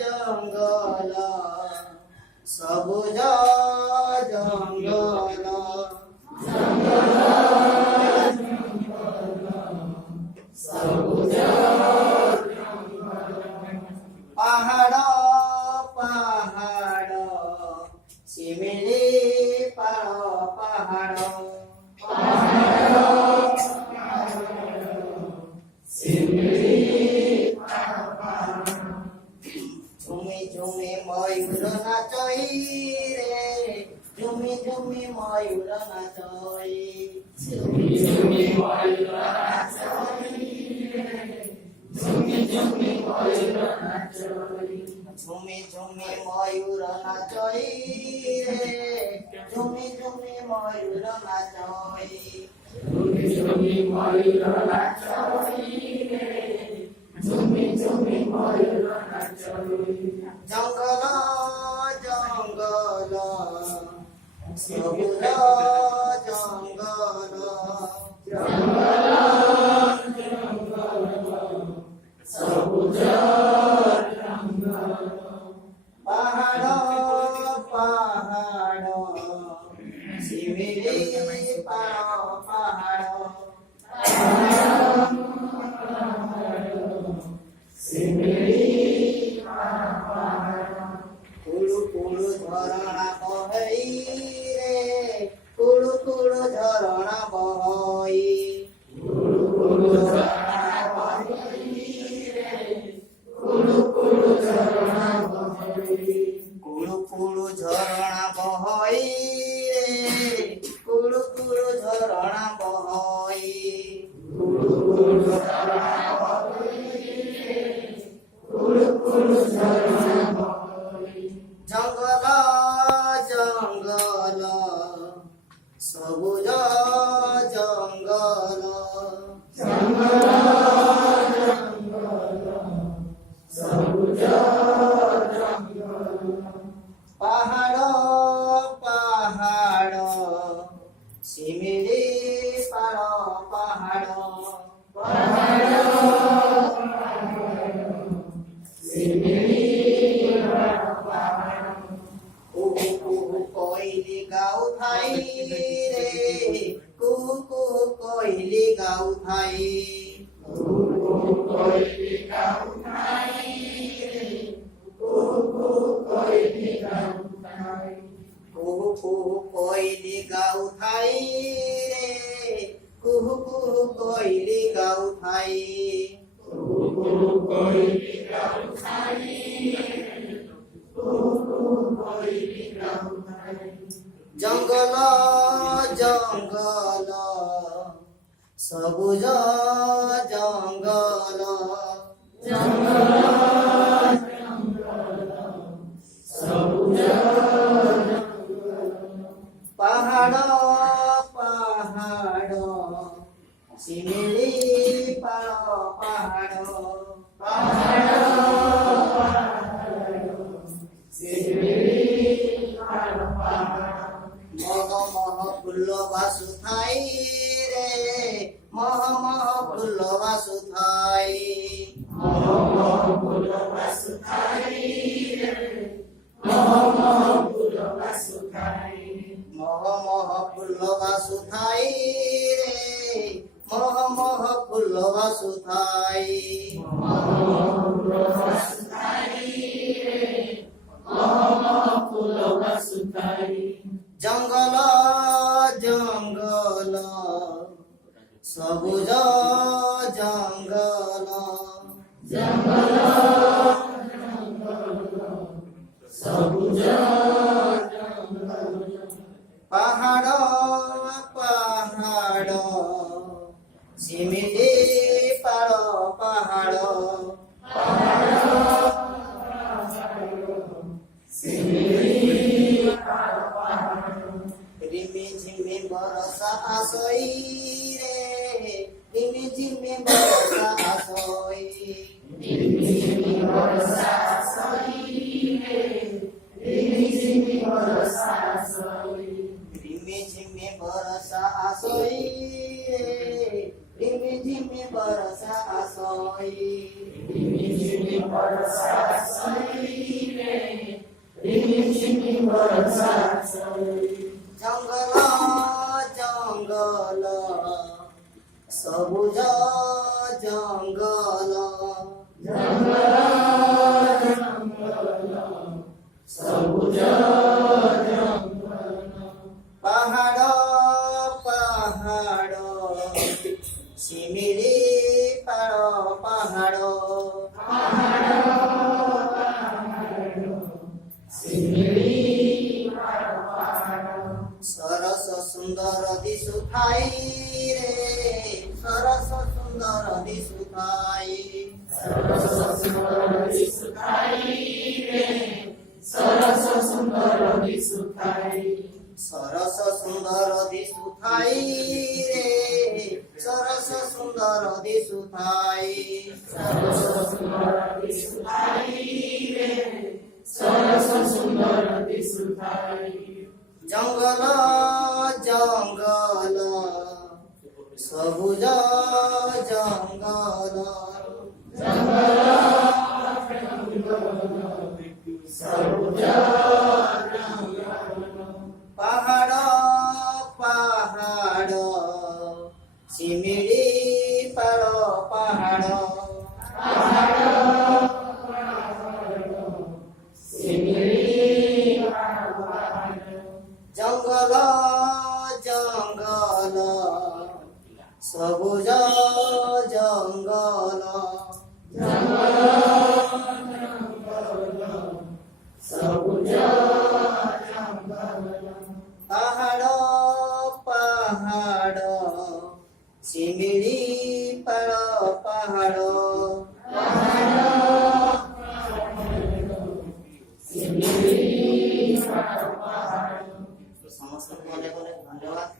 জঙ্গল সবুজ জঙ্গল পাহাড় পাহাড় শিমিলি পাহাড় ঝুমি ঝুমি ময়ূর নাচই রে ঝুমি ঝুমি ময়ূর নাচই ঝুমি ঝুমি ময়ূর নাচই ঝুমি ঝুমি ময়ূর নাচই ঝুমি ঝুমি ময়ূর নাচই রে ঝুমি ঝুমি ময়ূর নাচই ঝুমি ঝুমি ময়ূর নাচই ঝুমি ঝুমি ময়ূর নাচই জঙ্গল জঙ্গল সবুজ জঙ্গল সবুজ পাহাড় পাহাড় শিমিলি পাহাড় কুলু কুলু ঝরଣା বহই রে কুলু কুলু ঝরଣା বহই কুলু কুলু ঝরଣା বহই রে কুলু কুলু ঝরଣା বহই জঙ্গল জঙ্গল সবুজ জঙ্গল পাহাড় পাহাড় শিমিলি পাহাড় কুহু কুহু কোইলি গাও থাই রে কুহু কুহু কোইলি গাও থাই কুহু কুহু কোইলি গাও থাই রে কুহু কুহু কোইলি গাও থাই জঙ্গল জঙ্গল সবুজ জঙ্গল পাহাড় পাহাড় শিমিলি পাহাড় মহ মহ ফুল বাসু থাই রে মহ মহ ফুল বাসু থাই মহ মহ ফুল বাসু থাই রে মহ মহ ফুল বাসু থাই মহ মহ ফুল বাসু থাই রে মহ মহ ফুল বাসু থাই জঙ্গল জঙ্গল সবুজ জঙ্গল পাহাড় পাহাড় শিমিলি পাহাড় রিমি ঝিমি বরসা আসই রে রিমি ঝিমি বরসা আসই रिमझिम वर्षा चली जंगल जंगल सबुज जंगल जंगल जंगल सबुज जंगल पहाड़ पहाड़ शिमिली पहाड़ सरस सुंदर दिसुथाई रे सरस सुंदर दिसुथाई सरस सुंदर दिसुथाई रे सरस सुंदर दिसुथाई सरस सुंदर दिसुथाई रे सरस सुंदर दिसुथाई सरस सुंदर दिसुथाई रे सरस सुंदर दिसुथाई जंगल जंगल सबुज जंगल जंगल जंगल सबुज जंगल पहाड़ पहाड़ शिमिली पहाड़ जंगल जंगल सबुज जंगल पहाड़ पहाड़ शिमिली पहाड़ समस्त धन्यवाद।